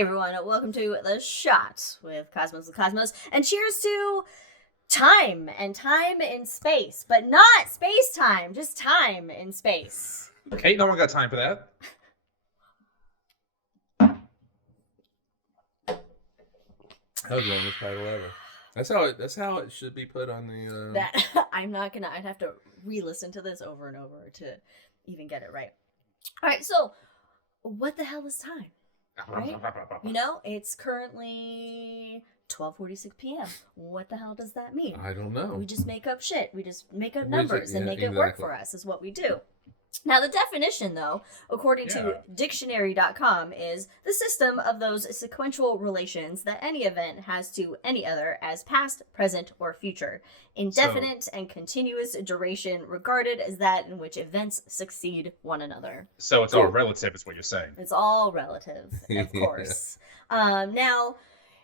Hey everyone, welcome to The Shot with Cosmos the Cosmos, and cheers to time and time in space, but not space-time, just time in space. Ain't no one got time for that. That was the longest title ever. That's how it should be put on the. That I'd have to re-listen to this over and over to even get it right. All right, so what the hell is time? Right? You know, it's currently 12:46 p.m. What the hell does that mean? I don't know. We just make up shit. We just make up numbers and make it work for us is what we do. Now, the definition, though, according to dictionary.com, is the system of those sequential relations that any event has to any other as past, present, or future. Indefinite and continuous duration regarded as that in which events succeed one another. So it's all relative, is what you're saying. It's all relative, of course. Now,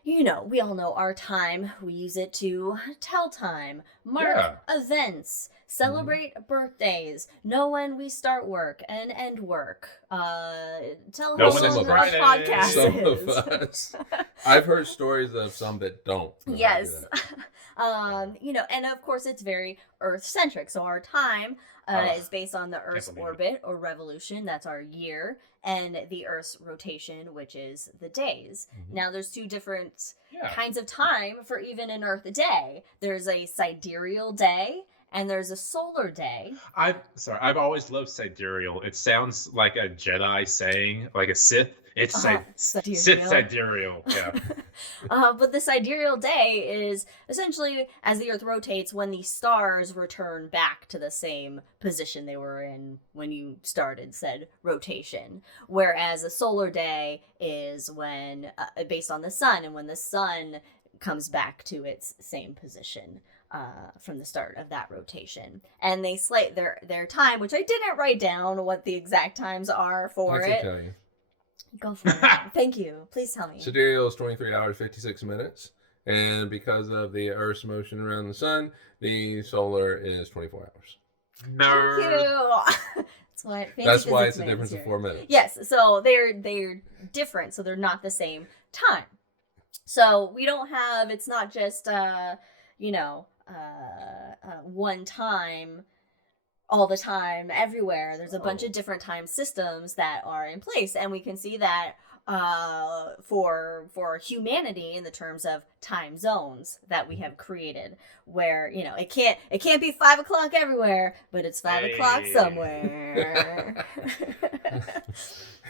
you know, we all know our time. We use it to tell time, mark events, celebrate birthdays, know when we start work and end work, tell how long our podcast some is. Of us. I've heard stories of some that don't. Yes. You know, and of course it's very Earth-centric. So our time is based on the Earth's orbit or revolution. That's our year. And the Earth's rotation, which is the days. Mm-hmm. Now, there's two different kinds of time for even an Earth day. There's a sidereal day, and there's a solar day. I've always loved sidereal. It sounds like a Jedi saying, like a Sith. It's Sith sidereal, yeah. But the sidereal day is essentially as the Earth rotates when the stars return back to the same position they were in when you started said rotation. Whereas a solar day is when, based on the sun, and when the sun comes back to its same position from the start of that rotation. And they slate their time, which I didn't write down what the exact times are for it. I can tell you. Go for it. Thank you. Please tell me. Sidereal is 23 hours, 56 minutes. And because of the Earth's motion around the sun, the solar is 24 hours. Nerd. Thank you. That's why it's a difference of 4 minutes. Yes, so they're different, so they're not the same time. So we don't have, it's not just, one time all the time, everywhere. There's a bunch of different time systems that are in place, and we can see that for humanity in the terms of time zones that we have created, where it can't be 5 o'clock everywhere, but it's 5 o'clock somewhere.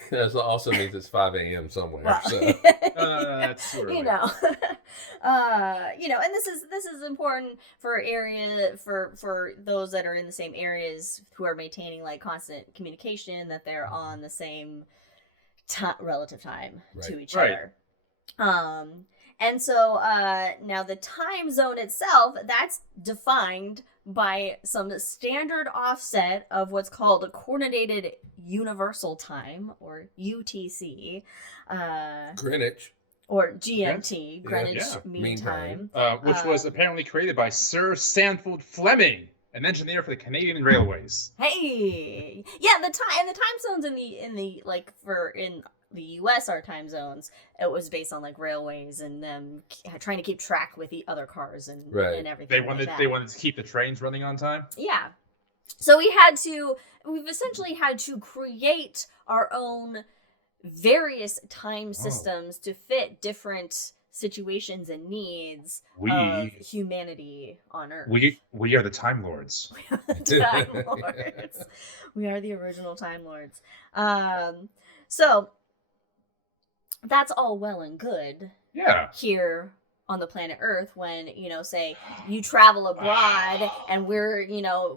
That also means it's 5 a.m. somewhere. Well, so that's early. And this is important for for those that are in the same areas who are maintaining like constant communication, that they're on the same relative time to each other. And so now the time zone itself, that's defined by some standard offset of what's called a coordinated universal time, or UTC. Greenwich. Or GMT, Greenwich Mean Time. Which was apparently created by Sir Sanford Fleming, an engineer for the Canadian Railways. Hey! Yeah, the time zones in the US, our time zones, it was based on like railways and them trying to keep track with the other cars and everything. They wanted to keep the trains running on time. Yeah, so we've essentially had to create our own various time systems to fit different situations and needs of humanity on Earth. We are the Time Lords. Time Lords. We are the original Time Lords. So that's all well and good. Yeah. Here on the planet Earth, when, say you travel abroad and we're,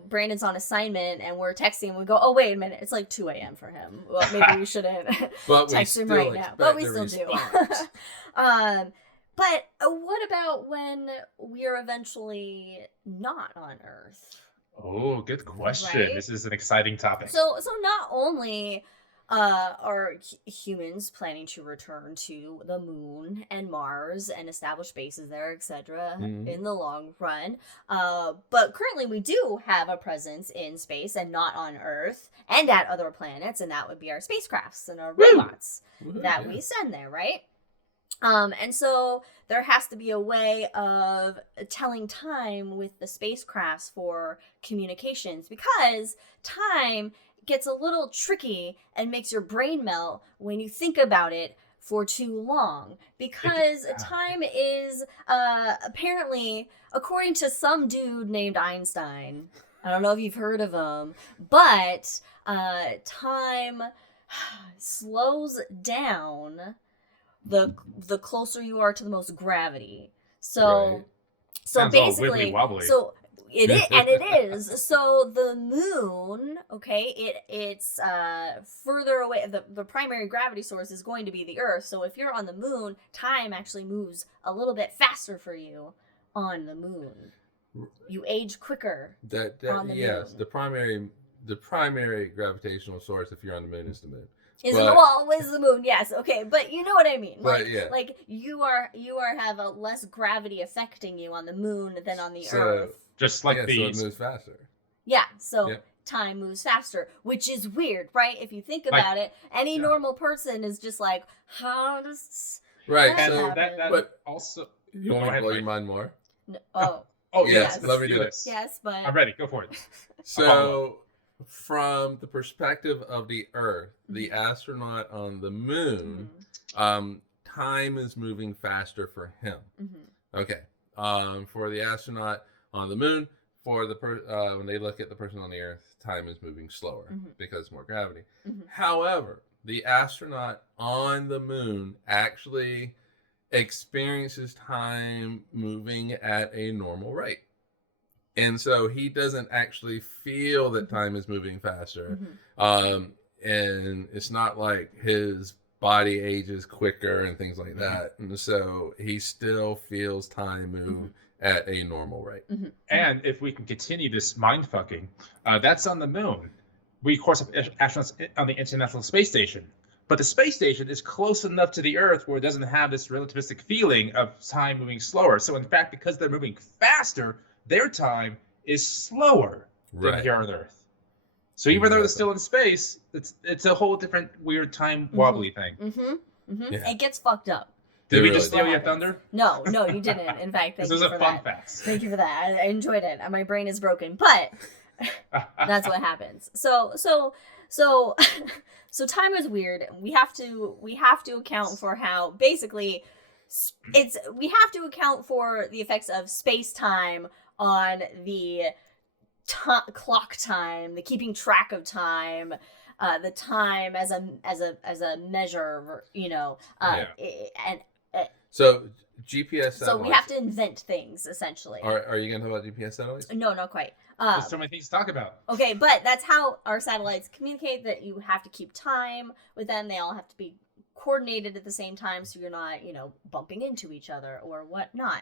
Brandon's on assignment and we're texting and we go, oh, wait a minute, it's like 2 a.m. for him. Well, maybe we shouldn't text him right now. But we still do. But what about when we're eventually not on Earth? Oh, good question. Right? This is an exciting topic. So not only are humans planning to return to the moon and Mars and establish bases there, etc., in the long run. But currently we do have a presence in space and not on Earth and at other planets, and that would be our spacecrafts and our robots that we send there, right? And so there has to be a way of telling time with the spacecrafts for communications, because time gets a little tricky and makes your brain melt when you think about it for too long, because time is apparently, according to some dude named Einstein, I don't know if you've heard of him, but time slows down the closer you are to the most gravity. So Right. so Sounds all basically, wibbly-wobbly. so it is, and it is. So the moon, okay, it's further away. The primary gravity source is going to be the Earth. So if you're on the moon, time actually moves a little bit faster for you on the moon. You age quicker. That on the yes, moon. the primary gravitational source, if you're on the moon, is the moon. Is But- is the moon? Yes, okay, but you know what I mean. But, Like, yeah. like you have a less gravity affecting you on the moon than on the So- Earth. Just like yeah, so these. it moves faster. Yeah, so Yep. time moves faster, which is weird, right? If you think Like- about it, any yeah. normal person is just like, how does Right. that And So happen? that but- also. you want Go me to ahead, blow your Mike. mind more? Oh, Oh Yes, yes, let let's me do do it. this. yes, but I'm ready. Go for it. So, from the perspective of the Earth, the astronaut on the moon, time is moving faster for him. Okay. For the astronaut on the moon, for the when they look at the person on the Earth, time is moving slower because more gravity. However, the astronaut on the moon actually experiences time moving at a normal rate. And so he doesn't actually feel that time is moving faster. And it's not like his body ages quicker and things like that. And so he still feels time move at a normal rate. And if we can continue this mind fucking, that's on the moon. We, of course, have astronauts on the International Space Station. But the space station is close enough to the Earth where it doesn't have this relativistic feeling of time moving slower. So, in fact, because they're moving faster, their time is slower than Right. here on Earth. So even though they're Exactly. still in space, it's a whole different weird time wobbly thing. Yeah. It gets fucked up. Did we Really just steal does. your thunder? No, you didn't. In fact, thank This you was for a fun that. fact. Thank you for that. I enjoyed it. My brain is broken, but that's what happens. So time is weird. We have to account for how basically we have to account for the effects of space-time on the clock time, the keeping track of time, the time as a measure, and So GPS satellites. so we have to invent things essentially. Are you going to talk about GPS satellites? No, not quite. There's so many things to talk about. Okay, but that's how our satellites communicate, that you have to keep time with them. They all have to be coordinated at the same time so you're not, bumping into each other or whatnot.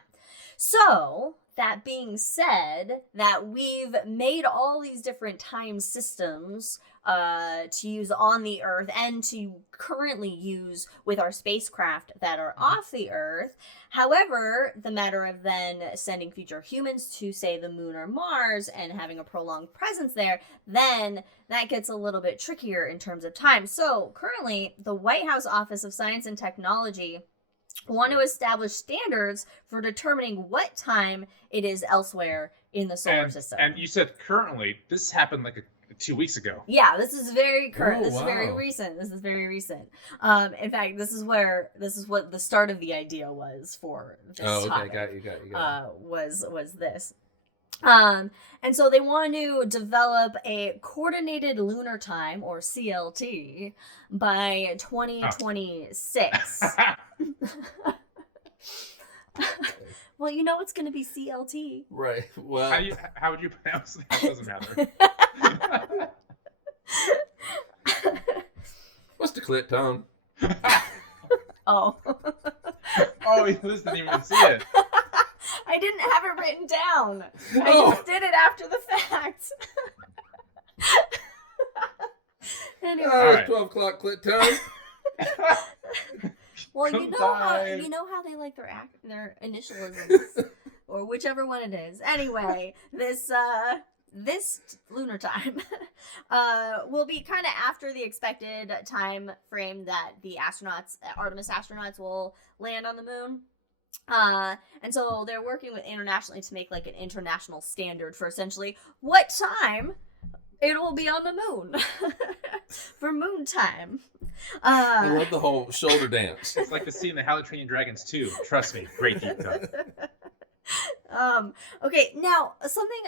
So, that being said, that we've made all these different time systems to use on the Earth and to currently use with our spacecraft that are off the Earth. However, the matter of then sending future humans to, say, the moon or Mars and having a prolonged presence there, then that gets a little bit trickier in terms of time. So currently, the White House Office of Science and Technology want to establish standards for determining what time it is elsewhere in the solar system. And you said currently, this happened like 2 weeks ago. Yeah, this is very current. Oh, This is very wow. recent. In fact, this is what the start of the idea was for this topic. Got you. Was this. And so they want to develop a coordinated lunar time, or CLT, by 2026. Well, it's going to be CLT. Right. Well, How would you pronounce it? It doesn't matter. what's the clit tone? Oh. Oh, he didn't even see it. I didn't have it written down. I No. just did it after the fact. Anyway. Oh, Alright. 12 o'clock clit tone. Well, you know how they like their initialisms, or whichever one it is. Anyway, this this lunar time will be kind of after the expected time frame that the Artemis astronauts will land on the moon. And so they're working with internationally to make like an international standard for essentially what time it will be on the moon for moon time. I love the whole shoulder dance. It's like the scene in the How to Train Your Dragons 2. Trust me, great deep cut. Okay, now something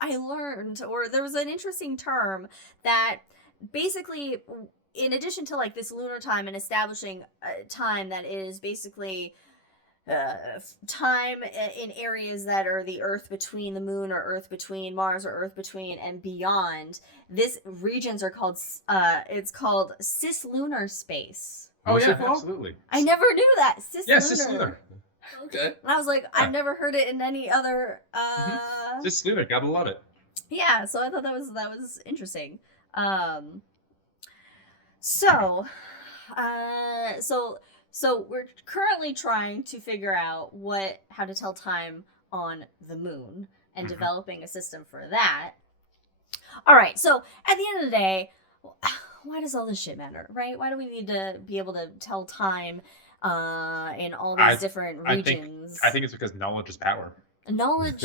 I learned, or there was an interesting term that basically, in addition to like this lunar time and establishing a time that is basically time in areas that are the Earth between the moon, or Earth between Mars, or Earth between and beyond, this regions are called it's called cislunar space. Oh yeah, What's it called? absolutely. I never knew that. Cislunar. Yeah, cislunar. Okay. And I was like, I've never heard it in any other Cislunar, gotta love it. yeah, so I thought that was interesting. So we're currently trying to figure out how to tell time on the moon and developing a system for that. All right, so at the end of the day, why does all this shit matter, right? Why do we need to be able to tell time in all these different regions? I think it's because knowledge is power. Knowledge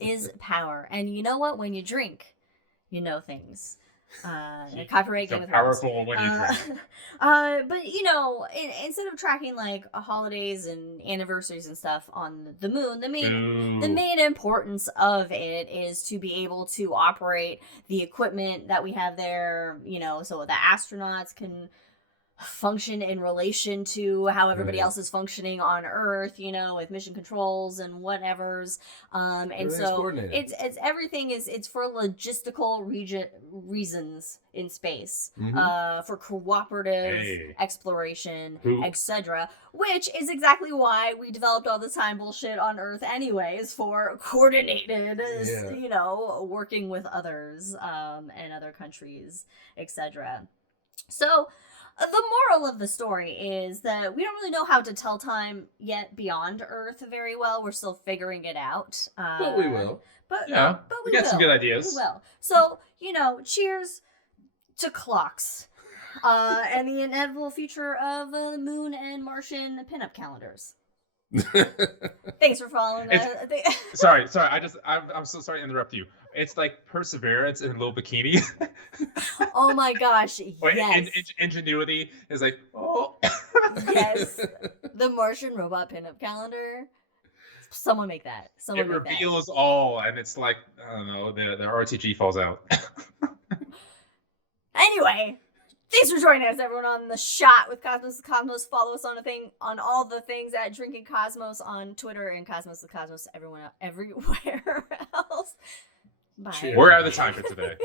is power. And you know what? When you drink, you know things. Copyright Game of Thrones. Powerful when you drink. But you know, instead of tracking like holidays and anniversaries and stuff on the moon, the main importance of it is to be able to operate the equipment that we have there. You know, so the astronauts can function in relation to how everybody else is functioning on Earth, you know, with mission controls and whatevers. And so it's everything it's for logistical reasons in space, for cooperative exploration, etc. Which is exactly why we developed all the time bullshit on Earth anyways, for coordinated, you know, working with others, and other countries, etc. So the moral of the story is that we don't really know how to tell time yet beyond Earth very well. We're still figuring it out. But we will. But we got some good ideas. We will. So, you know, cheers to clocks and the inevitable future of moon and Martian pinup calendars. Thanks for following that. Sorry. I'm so sorry to interrupt you. It's like Perseverance in a little bikini. Oh my gosh, yes. Ingenuity is like, oh. Yes. The Martian robot pinup calendar. Someone make that. It reveals all, and it's like, I don't know, the RTG falls out. Anyway, thanks for joining us, everyone, on the shot with Cosmos the Cosmos. Follow us on all the things at Drinking Cosmos on Twitter, and Cosmos the Cosmos everywhere else. Bye. We're out of the time for today.